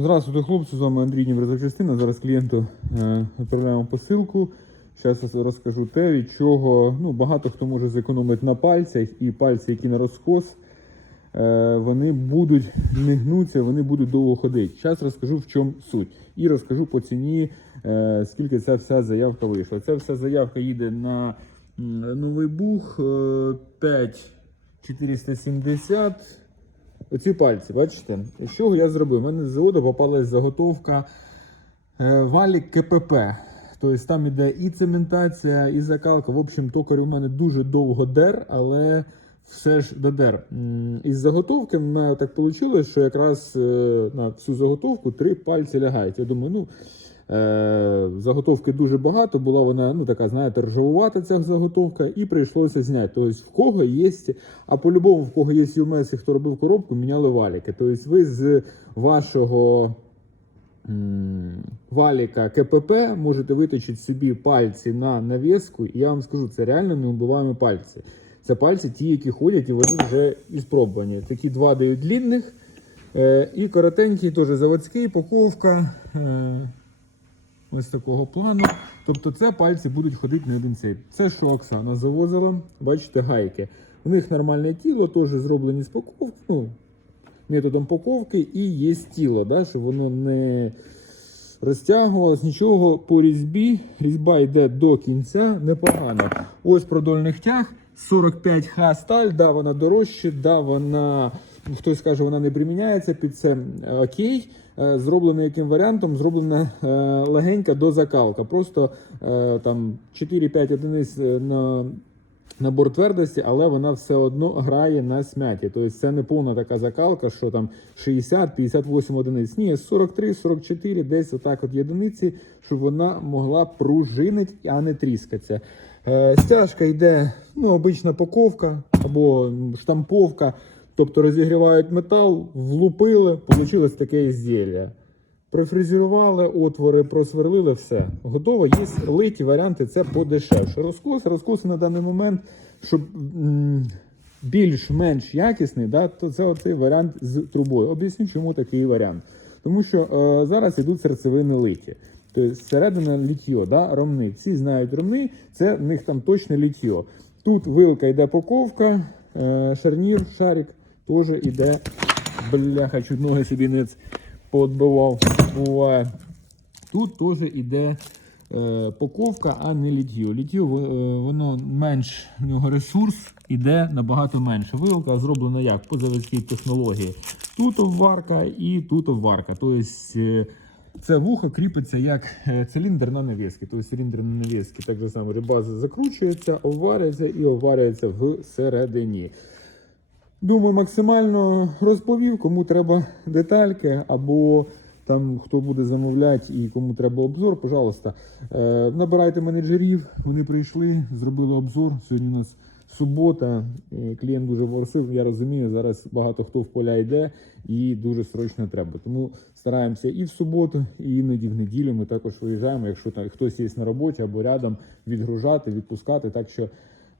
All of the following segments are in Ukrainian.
Здравствуйте, хлопці, з вами Андрій Нібрезавчастина. Зараз клієнту е, відправляємо посилку. Зараз розкажу те, від чого ну, багато хто може зекономити на пальцях, і пальці, які на розкос, е, вони будуть не гнуться, вони будуть довго ходити. Зараз розкажу, в чому суть. І розкажу по ціні, е, скільки ця вся заявка вийшла. Ця вся заявка їде на новий бух е, 5470. Оці пальці, бачите? З чого я зробив? У мене з заводу попалась заготовка е, валік КПП. Тобто там іде і цементація, і закалка. В общем, токар у мене дуже довго дер, але все ж додер. Із заготовки в мене так вийшло, що якраз е, на всю заготовку три пальці лягають. Я думаю, ну. Е, заготовки дуже багато, була вона ну така, знаєте, ржавувата ця заготовка, і прийшлося зняти. Тобто, в кого є, а по-любому, в кого є ЮМС і хто робив коробку, міняли валіки. Тобто, ви з вашого валіка КПП можете виточити собі пальці на навіску, і я вам скажу, це реально неубиваємо пальці. Це пальці ті, які ходять, і вони вже іспробувані. Такі два дають длінних. Е, і коротенький, теж заводський, упаковка. Ось такого плану. Тобто це пальці будуть ходити на один цей. Це що Оксана завозила, бачите, гайки. У них нормальне тіло, теж зроблені з паковки, ну, методом паковки, і є тіло, да, щоб воно не розтягувалось, нічого по різьбі. Різьба йде до кінця, непогано. Ось продольних тяг. 45Х сталь, да, вона дорожча, да, вона, хтось каже, вона не приміняється під це окей. Е, Зроблена яким варіантом? Зроблена е, легенька дозакалка. Просто е, там 4-5 одиниць на набор твердості, але вона все одно грає на смяті. Тобто це не повна така закалка, що там 60-58 одиниць. Ні, 43-44, десь отак от єдиниці, щоб вона могла пружинити, а не тріскатися. Стяжка йде, ну, обична паковка або штамповка. Тобто розігрівають метал, влупили, вийшло таке ізділля. Профрезерували, отвори просверлили, все. Готово. Є литі варіанти, це подешевше. Розкос, розкоси на даний момент, щоб більш-менш якісний, да, то це оцей варіант з трубою. Об'ясню, чому такий варіант. Тому що е, зараз йдуть серцевини литі. Тобто середина літьо, да, ромни. Всі знають ромни, це в них там точно літьо. Тут вилка йде паковка, е, шарнір, шарик теж іде. Бляха, чуть ноги собі не поотбивав. Буває. Тут теж іде е, паковка, а не літьо. Літьо е, воно менш, нього ресурс іде набагато менше. Вилка зроблена як по заводській технології. Тут обварка і тут обварка. Тобто е, це вухо кріпиться як е, циліндр на навіски. Тобто циліндр на навіски так же само рибаза закручується, обварюється і обварюється всередині. Думаю, максимально розповів, кому треба детальки, або там хто буде замовляти і кому треба обзор, пожалуйста. Е, набирайте менеджерів, вони прийшли, зробили обзор. Сьогодні у нас субота. е, Клієнт дуже просив, я розумію, зараз багато хто в поля йде і дуже срочно треба. Тому стараємося і в суботу, і іноді в неділю ми також виїжджаємо, якщо там хтось є на роботі або рядом, відгружати, відпускати. Так що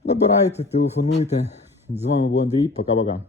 набирайте, телефонуйте. З вами був Андрій. Пока-пока.